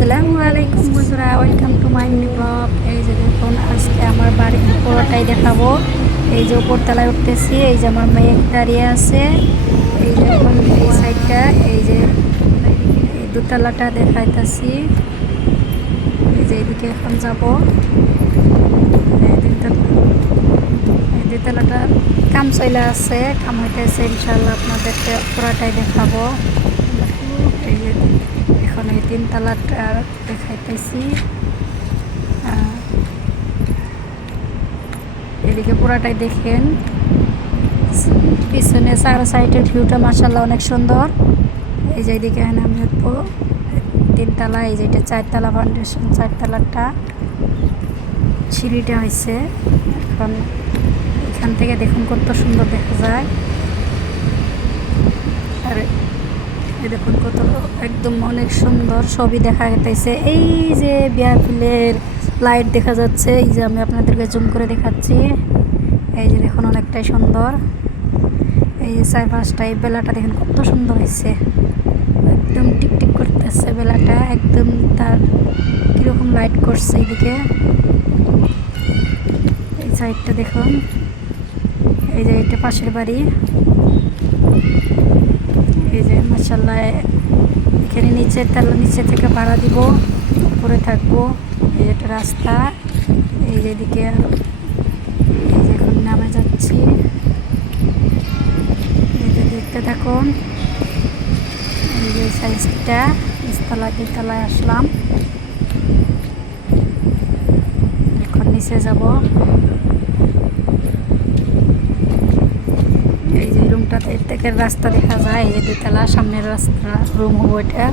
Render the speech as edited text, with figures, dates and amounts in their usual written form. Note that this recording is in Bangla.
আসসালামু আলাইকুম বন্ধুরা, welcome to my new blog. এই যে দেখুন, আজকে আমার বাড়ির পুরোটাই দেখাবো। এই যে উপরতলায় উঠতেছি, এই যে আমার মেয়ে দাঁড়িয়ে আছে। এই যে এখন এই সাইডটা, এই যে এই দোতলাটা দেখাইতেছি। এই যে এদিকে এখন যাব। এই দোতলাটা কাম চলে আছে, কাম হইতেছে। ইনশাল্লাহ আপনাদেরকে পুরোটাই দেখাবো। এই যে এখন এই তিনতলাটা দেখাইতেছি। এদিকে পুরাটাই দেখেন, পিছনে চার সাইডের ভিউটা মাশাআল্লাহ অনেক সুন্দর। এই যে এদিকে আমি উঠবো তিনতলা, এই যে এটা চারতলা ফাউন্ডেশন, চারতলাটা সিঁড়িটা হয়েছে। এখন এখান থেকে দেখুন কত সুন্দর দেখা যায়। আর এই দেখুন কত একদম অনেক সুন্দর ছবি দেখা যাইতেছে। এই যে বিয়ারফিলের লাইট দেখা যাচ্ছে, এই যে আমি আপনাদেরকে জুম করে দেখাচ্ছি। এই যে দেখুন অনেকটাই সুন্দর। এই যে চারপাশটা, এই বেলাটা দেখুন কত সুন্দর হয়েছে, একদম টিকটিক করতেছে বেলাটা, একদম তার কীরকম লাইট করছে এদিকে। এই সাইডটা দেখুন, এই যে এটা পাশের বাড়ি। এই যে মাশাআল্লাহ, এখানে নিচে তালা, নিচে থেকে ভাড়া দিব, উপরে থাকবো। এই যে একটা রাস্তা, এই যে এদিকে এই যে এখন নামে যাচ্ছি। এই যে দেখতে থাকুন, এই যে সাইজটা নিচতলা দ্বিতলায় আসলাম, এখন নিচে যাব। এই যে রুমটাতে থেকে রাস্তা দেখা যায়, এই যে দ্বিতলা, সামনের রাস্তা রুম হবো এটা।